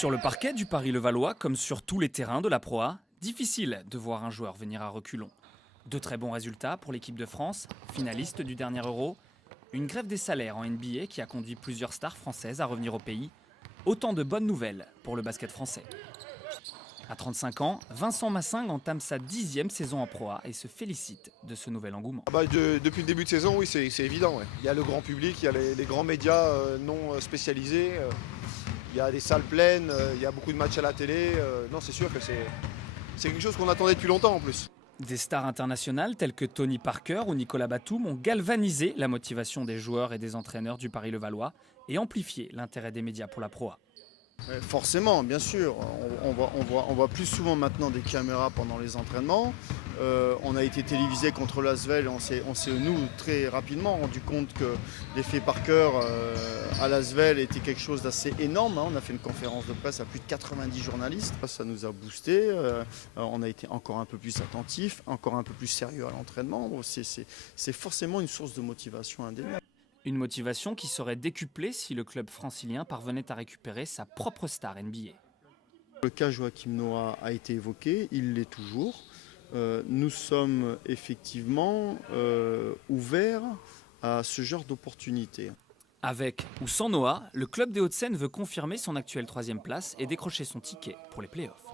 Sur le parquet du Paris-Levallois, comme sur tous les terrains de la Pro A, difficile de voir un joueur venir à reculons. De très bons résultats pour l'équipe de France, finaliste du dernier Euro, une grève des salaires en NBA qui a conduit plusieurs stars françaises à revenir au pays, autant de bonnes nouvelles pour le basket français. À 35 ans, Vincent Massingue entame sa 10e saison en Pro A et se félicite de ce nouvel engouement. Depuis le début de saison, oui, c'est évident. Ouais. Il y a le grand public, il y a les grands médias non spécialisés, il y a des salles pleines, il y a beaucoup de matchs à la télé. Non, c'est sûr que c'est quelque chose qu'on attendait depuis longtemps en plus. Des stars internationales telles que Tony Parker ou Nicolas Batum ont galvanisé la motivation des joueurs et des entraîneurs du Paris-Levallois et amplifié l'intérêt des médias pour la Pro A. Forcément, bien sûr. On voit plus souvent maintenant des caméras pendant les entraînements. On a été télévisé contre l'Asvel et on s'est, nous, très rapidement rendu compte que l'effet Parker à l'Asvel était quelque chose d'assez énorme. On a fait une conférence de presse à plus de 90 journalistes. Ça nous a boosté. On a été encore un peu plus attentifs, encore un peu plus sérieux à l'entraînement. C'est forcément une source de motivation indéniable. Une motivation qui serait décuplée si le club francilien parvenait à récupérer sa propre star NBA. Le cas Joachim Noah a été évoqué, il l'est toujours. Nous sommes effectivement ouverts à ce genre d'opportunités. Avec ou sans Noah, le club des Hauts-de-Seine veut confirmer son actuelle 3e place et décrocher son ticket pour les playoffs.